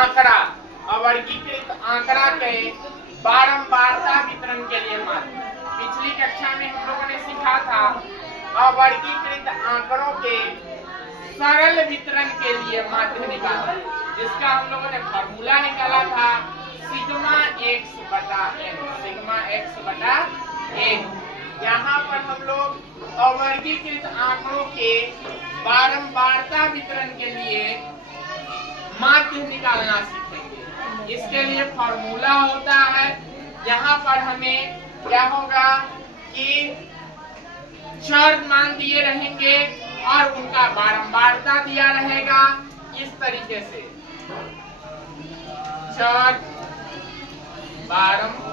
आंकड़ा अवर्गीकृत आंकड़ा के बारंबारता वितरण के लिए माध्य। पिछली कक्षा में हम लोगों ने सीखा था अवर्गीकृत आंकड़ों के सरल वितरण के लिए माध्य निकाला, जिसका हम लोगों ने फॉर्मूला निकाला था सिग्मा x बटा n, सिग्मा x बटा n। यहाँ पर हम लोग अवर्गीकृत आंकड़ों के बारंबारता वितरण के लिए माध्य निकालना सीखेंगे। इसके लिए फॉर्मूला होता है, यहाँ पर हमें क्या होगा कि चर मान दिए रहेंगे और उनका बारंबारता दिया रहेगा इस तरीके से, चर बारंबारता।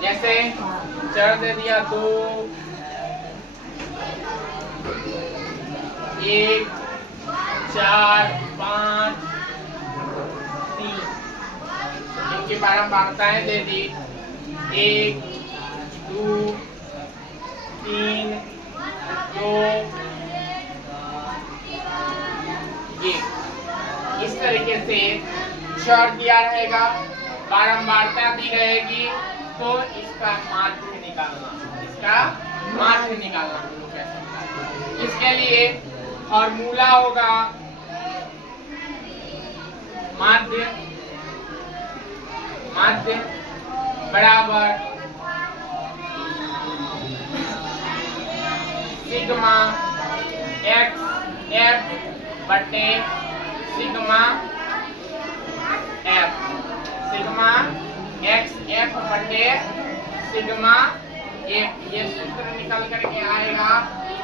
जैसे चर दे दिया 2, 1, 4, 5, 3, इनकी बारंबारताएं दे दी 1, 2, 3, 2, 1। इस तरीके से चर दिया रहेगा, बारंबारता दी रहेगी, तो इसका माध्य निकालना, इसका माध्य निकालना हम लोग कह सकते हैं। इसके लिए फॉर्मूला होगा माध्य बराबर सिग्मा x f बटे sigma f, sigma x f बटे सिग्मा f। ये सूत्र निकल करके आएगा।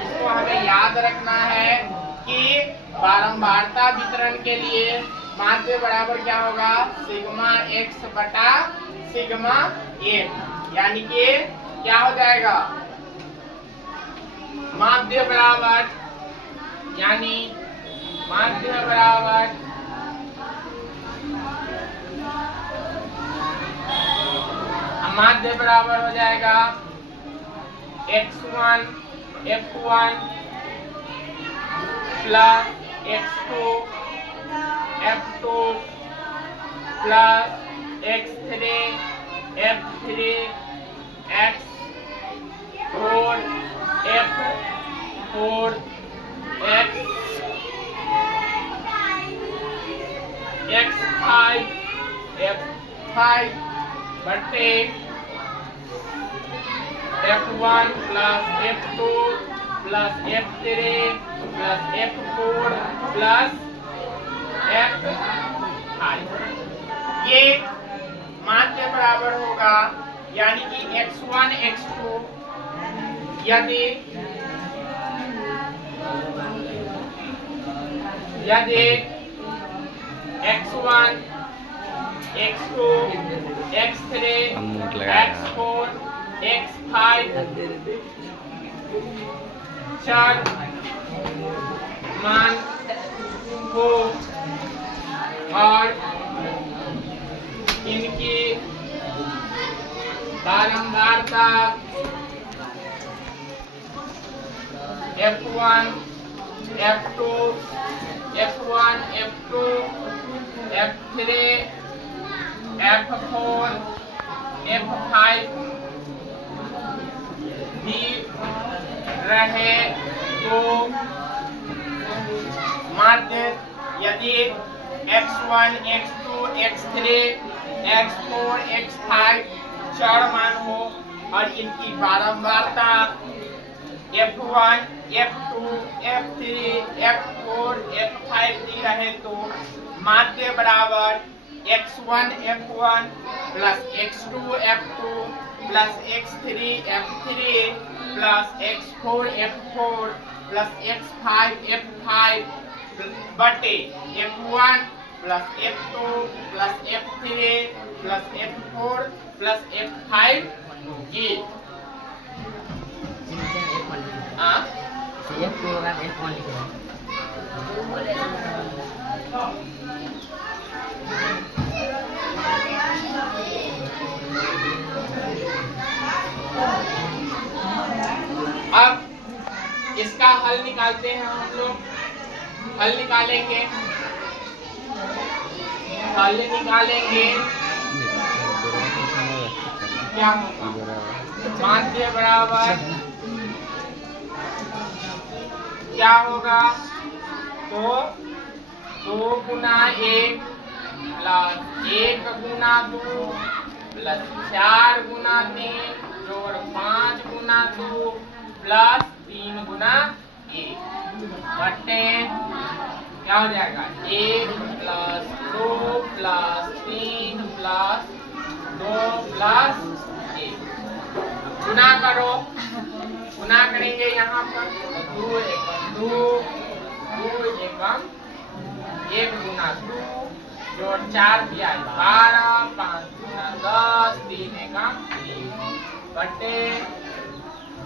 इसको हमें याद रखना है कि बारंबारता वितरण के लिए माध्य बराबर क्या होगा सिग्मा x बटा सिग्मा f, यानी कि क्या हो जाएगा माध्य बराबर, यानी माध्य बराबर माध्य बराबर हो जाएगा x1 f1 plus x2 f2 plus x3 f3 x4 f4 x5 f5 बटे f1 plus f2 plus f3 plus f4 plus f5। ये माध्य बराबर होगा, यानी कि x1 x2 यदि x1 x2 x3 x4 x5 चार मान हो और इनकी बारंबारता f1 f2 f1 f2 f3 f4 f5 भी रहे तो माध्य यदि x1 x2 x3 x4 x5 चार मान हो और इनकी बारंबारता f1 f2 f3 f4 f5 दी रहे तो माध्य बराबर x1 f1 plus x2 f2 plus x3 f3 plus x4 f4 plus x5 f5 बटे f1 plus f2 plus f3 plus f4 plus f5 ये इसका हल निकालते हैं हम लोग। हल निकालेंगे, हल निकालेंगे क्या होगा, माध्य बराबर क्या होगा, तो 2 गुना 1 प्लस 1 गुना 2 प्लस 4 गुना 3 जोड़ 5 गुना 2 प्लस 3 गुना 1 बटे क्या हो जाएगा, 1 प्लस 2 प्लस 3 प्लस 2 प्लस 1। गुना करो, गुना करेंगे यहाँ पर 2 एकम 2, 2 एकम 1 गुना 2 जोड़ 4 दिया 12, 5 गुना 10, 3 एकम 3 बटे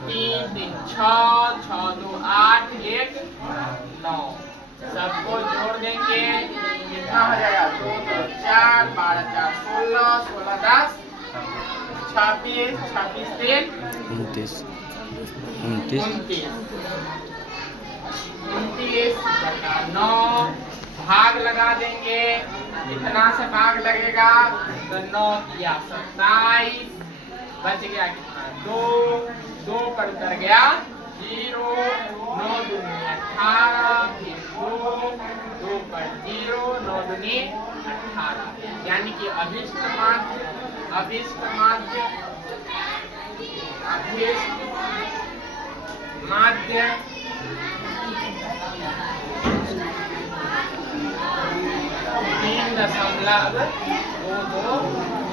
3 3 6, 6 2 8, 1 9। सबको जोड़ देंगे, कितना हो जाएगा, 2 2 4, 12 4 16, 16 10 26, 26 3 29 बटा 9 भाग लगा देंगे। कितना से भाग लगेगा, तो 9 किया 27 बच गया कितना, 2 2 पर उतर गया 0, 9 दूनी 18 फिर 2 2 पर 0, 9 दूनी 18 यानी कि अभिष्ट माध्य अभिष्ट माध्य अभिष्ट माध्य 3.22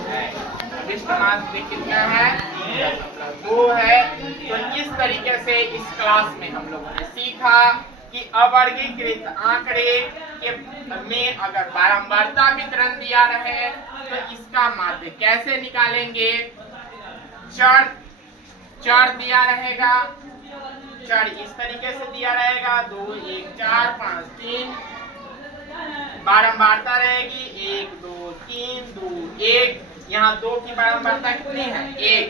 है। अभिष्ट माध्य कितना है, 3.2 है। तो इस तरीके से इस क्लास में हम लोगों ने सीखा कि अवर्गीकृत आंकड़े के में अगर बारंबारता वितरण दिया रहे तो इसका माध्य कैसे निकालेंगे। चर दिया रहेगा, चर इस तरीके से दिया रहेगा 2 1 4 5 3, बारंबारता रहेगी 1 2 3 2 1। यहाँ 2 की बारंबारता कितनी है, 1।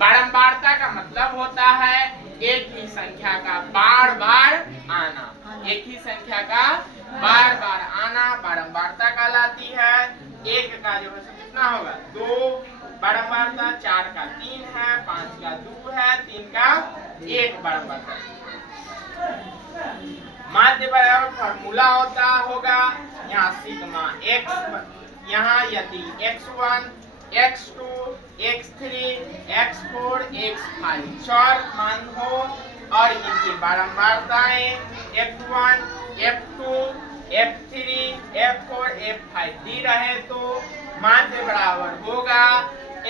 बारंबारता का मतलब होता है एक ही संख्या का बार बार आना, एक ही संख्या का बार बार आना बारंबारता कहलाती है। 1 का जो है कितना होगा, 2 बारंबारता, 4 का 3 है, 5 का 2 है, 3 का 1 बारंबारता। माध्य बराबर फॉर्मूला होता होगा यहाँ सिग्मा x, यहाँ यदि x1 x2 x3 x4 x5 चार मान हो और इनकी बारंबारताएं f1 f2 f3 f4 f5 दी रहे तो माध्य बराबर होगा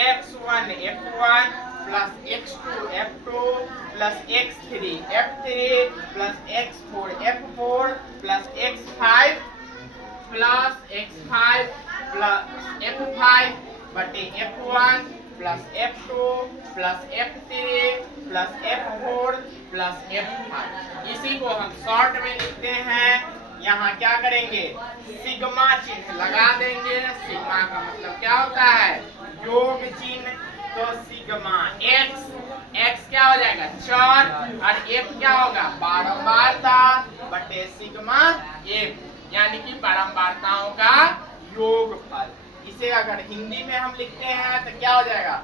x1 f1 plus x2 f2 plus x3 f3 plus x4 f4 plus x5 plus x5 plus f5 बटे f1 plus f2 plus f3 plus f4 plus f5। इसी को हम short में लिखते हैं। यहाँ क्या करेंगे, सिग्मा चिन्ह लगा देंगे। सिग्मा का मतलब क्या होता है, योग चिन्ह। तो सिग्मा x, x क्या हो जाएगा, चर, और f क्या होगा, बारंबारता बटे सिग्मा f यानी कि बारंबारताओं का योगफल। इसे अगर हिंदी में हम लिखते हैं तो क्या हो जाएगा,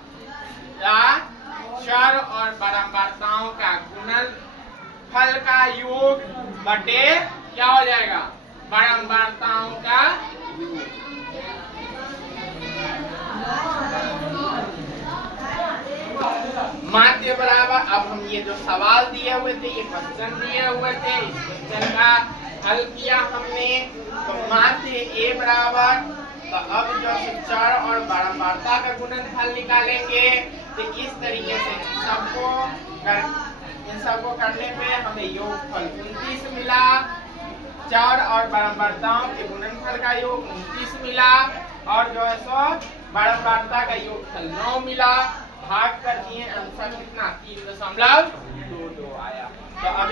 चर और बारंबारताओं का गुणनफल का योग बटे क्या हो जाएगा, बारंबारताओं का योग। माध्य बराबर, अब हम ये जो सवाल दिए हुए थे, ये क्वेश्चन दिए हुए थे, इस क्वेश्चन का हल किया हमने। तो माध्य ए बराबर, तो अब जो चर और बारंबारता का गुणनफल निकालेंगे। तो इस तरीके से इन सबको करने पे हमें योगफल 29 मिला, चर और बारंबारताओं के गुणनफल का योग 29 मिला, और जो है सो बारंबारता का योगफल 9 मिला। भाग कर दिए, आंसर कितना, 3.22 आया। तो